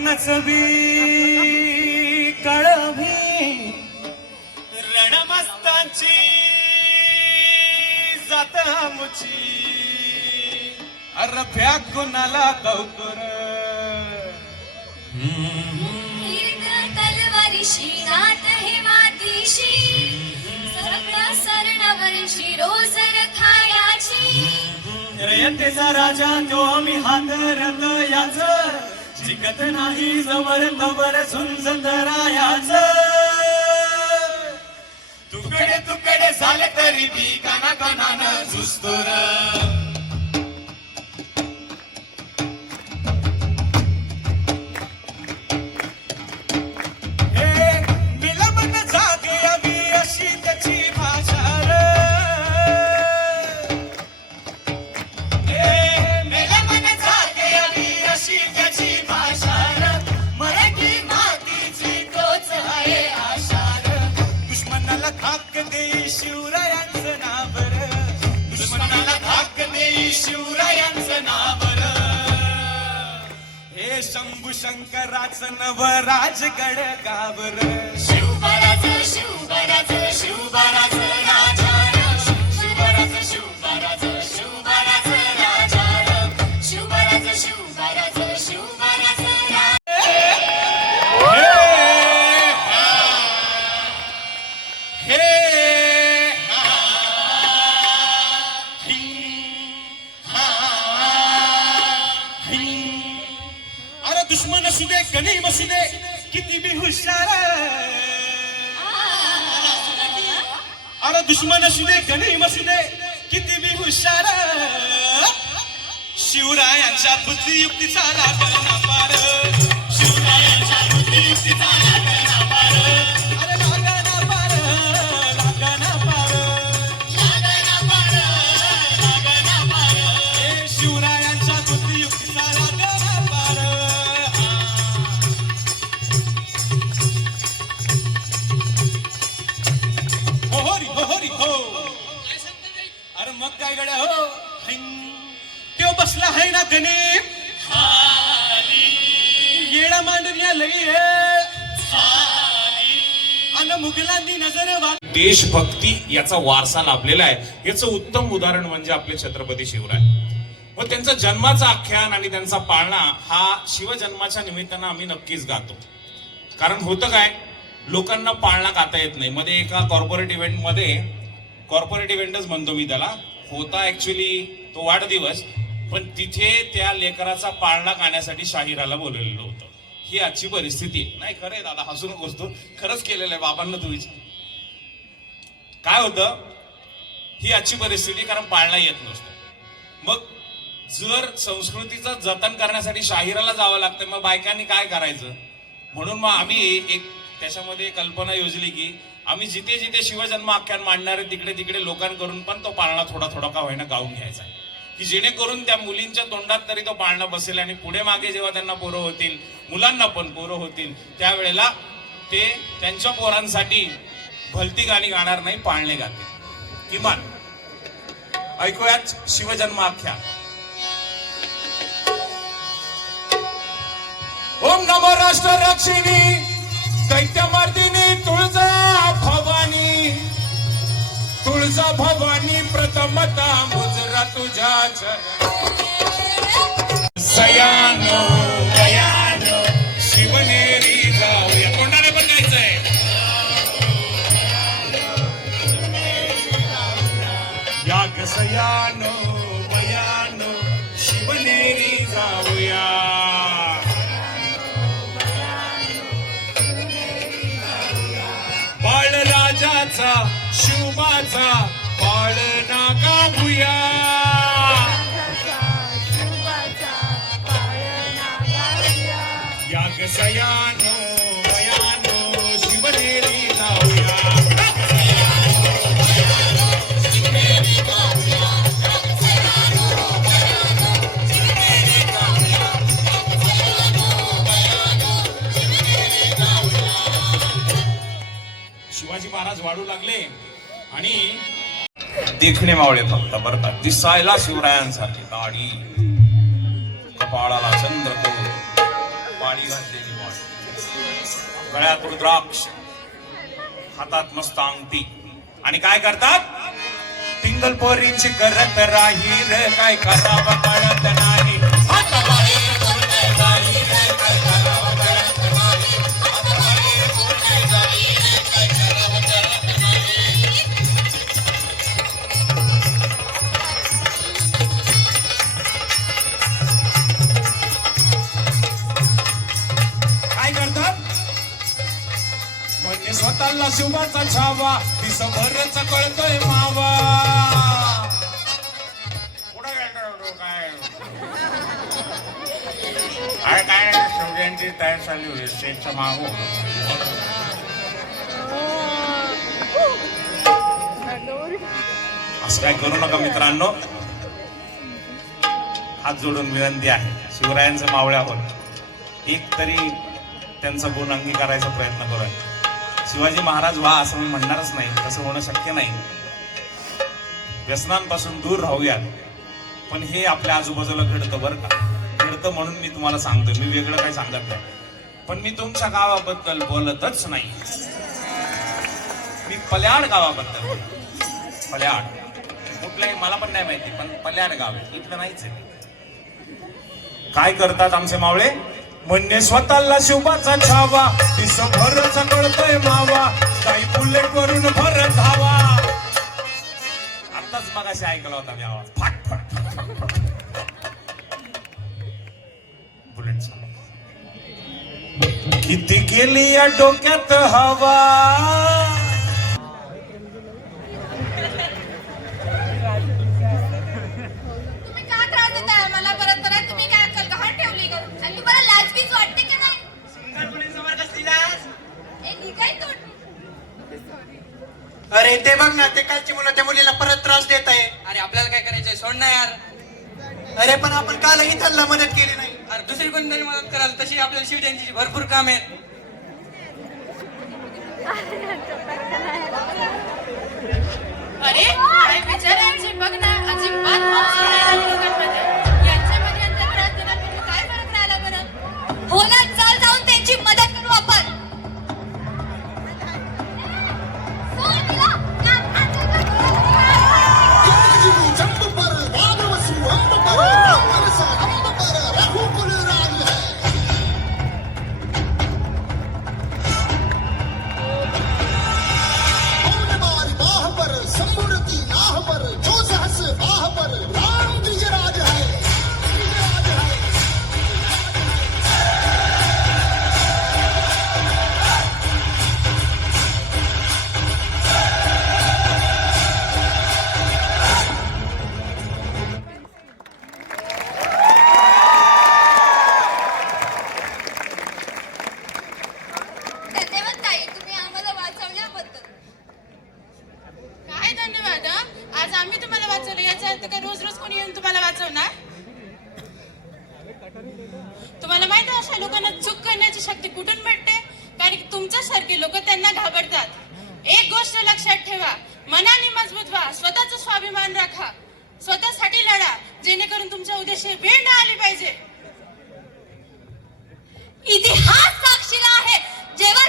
नचवी कळवी रणमस्तांची जात आमची अरभ्या कुणाला कौतुर तलवारीशी रात हे मातीशी सरकला सरणावरशी रोज रखायाची रयतेचा राजा तो आम्ही हातरत याच जिकत नाही जवळ तवर झुंज रायाच तुकडे तुकडे झाले तरी बी काना कानानं झुस्तोर शिवरायांचं नावर हे शंभू शंकराचं नव राजगड गावर शिवबराज शिवबराज शिवबराज राजा शिवबराज शिवबराज शिवबराज राजा शिवबराज शिवबराज शिवबराज दुश्मन असू दे गनीम असू दे किती बी हुशार अरे दुश्मन असू दे गनीम असू दे किती बी हुशार शिवरायांच्या बुद्धियुक्तीचा लागला पार शिवरायांच्या बुद्धियुक्तीचा लागला पार अरे लागना पार लागना पार लागना पार लागना पार हे शिवरायांच्या बुद्धियुक्तीचा लागला पार अरे मग काय गड्या हो तो बसला आहे ना गणित येडा मांडण्या लई आणि मुघलांनी नजर देशभक्ती याचा वारसा लाभलेला आहे. याचं उत्तम उदाहरण म्हणजे आपले छत्रपती शिवराय व त्यांचा जन्माचा आख्यान आणि त्यांचा पाळणा हा शिवजन्माच्या निमित्तानं आम्ही नक्कीच गातो. कारण होतं काय, लोकांना पाळणा गाता येत नाही. मध्ये एका कॉर्पोरेट इव्हेंटच म्हणतो मी त्याला, होता ऍक्च्युली तो वाढदिवस, पण तिथे त्या लेकराचा पाळणा गाण्यासाठी शाहिराला बोलवलेलं होतं. ही आजची परिस्थिती आहे. नाही खरंय दादा, हसू नकोस तू, खरंच केलेलं आहे बाबांना तू विचार. काय होतं, ही आजची परिस्थिती, कारण पाळणा येत नसतो. मग जर संस्कृतीचं जतन करण्यासाठी शाहिराला जावं लागतं, मग बायकांनी काय करायचं, म्हणून मग आम्ही एक त्याच्यामध्ये कल्पना योजली की आम्ही जिथे जिथे शिवजन्म आख्यान मांडणारे तिकडे तिकडे लोकांकडून पण तो पाळणा थोडा थोडा का होईना गाऊन घ्यायचा, की जेणेकरून त्या मुलींच्या तोंडात तरी तो पाळणा बसेल आणि पुढे मागे जेव्हा त्यांना पोरं होतील, मुलांना पण पोरं होतील, त्यावेळेला ते त्यांच्या पोरांसाठी भलती गाणी गाणार नाही, पाळणे गातील. किमान ऐकूयाच शिवजन्म आख्यान. ओम नमो राष्ट्र रक्षिणी दैत्यमर्दिनी तुळजा भवानी, तुळजा भवानी प्रथमता मुजरा तुझ्या सयानो दयानो शिवनेरी जाऊया. तोंडाने पण गायचंय. याग सयानो बयानो शिवनेरी जाऊया. बाळराजाचा शिवबाचा पाळणा गाऊया. याग सयानो बयानो शिवनेरी जाऊया. शिवाजी महाराज वाढू लागले आणि देखणे मावळे फक्त बरं का, दिसायला शिवरायांसारखी दाढी, कपाळाला चंद्रकोर, साडी घातलेली बॉडी, गळ्यात रुद्राक्ष, हातात मस्त अंगठी, आणि काय करतात? टिंगल पोरींची करत राही रे, काय करावं कळत नाही. हाताबाहेर कोणते जाई रे, काय करावं कळत नाही. हाताबाहेर कोणते जाई रे, काय करावं कळत नाही. काय करतात? म्हणजे स्वतःला शुभाचा छावा, दिसभरच कळतोय मावा. कुठं गेलो काय? अरे काय शिवजयंती तयार चालू आहे स्टेजच्या मागो. असं काय करू नका मित्रांनो. हात जोडून विनंती आहे, शिवरायांचे मावळे आहोत, एक तरी त्यांचा गुण अंगीकारायचा प्रयत्न करूया. शिवाजी महाराज व्हा असं मी म्हणणारच नाही, तसं होणं शक्य नाही. व्यसनांपासून दूर राहूयात. पण हे आपल्या आजूबाजूला घडतं बरं का, घडतं म्हणून मी तुम्हाला सांगतोय, मी वेगळं काही सांगत नाही. पण मी तुमच्या गावाबद्दल बोलतच नाही, मी पल्याड गावाबद्दल. पल्याड कुठलंही मला पण नाही माहिती, पण पल्याड गाव आहे, इथलं नाहीच आहे. काय करतात आमचे मावळे? म्हणजे स्वतःला शुभाचा छावा, दिसभरच कळतोय मावा, काही बुलेट वरून भरत धावा. आताच मगाशी ऐकला होता मी आवाज, फाट फाट बुलेट. किती केली या डोक्यात हवा. तुम्ही का त्रास देताय मला? परत परत तुम्ही काय अक्कल गहाण ठेवली का? आणि तुम्हाला लाजबीज वाटते का नाही? अरे ते बघ ना, ते कालची मुलं त्या मुलीला परत त्रास देत आहे. अरे आपल्याला काय करायचंय, सोड ना यार. अरे पण आपण कालही त्यांना मदत केली नाही. अरे दुसरी कोणतरी मदत कराल, तशी आपल्याला शिवजयंतीची भरपूर काम आहे. अरे काय विचारायचे बघ ना, अजिबात माणूस नाही राहिला लोकांमध्ये. यांच्यामध्ये यांचा त्रास देण्यात म्हणजे काय फरक राहिला बरं? हो ना, चल जाऊन त्यांची मदत करू आपण. तुम्हाला माहिती आहे अशा लोकांना चूक करण्याची शक्ती कुठून भेटते? कारण की तुमच्यासारखे लोक त्यांना घाबरतात. एक गोष्ट लक्षात ठेवा, मनाने मजबूत व्हा, स्वतःचा स्वाभिमान राखा, स्वतःसाठी लढा, जेणेकरून तुमच्या उद्देशाला वेळ न आली पाहिजे. इतिहास साक्षीला आहे, जेव्हा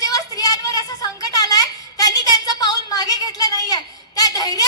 जेव्हा स्त्रियांवर असं संकट आलंय, त्यांनी त्यांचं पाऊल मागे घेतलं नाहीये. त्या धैर्य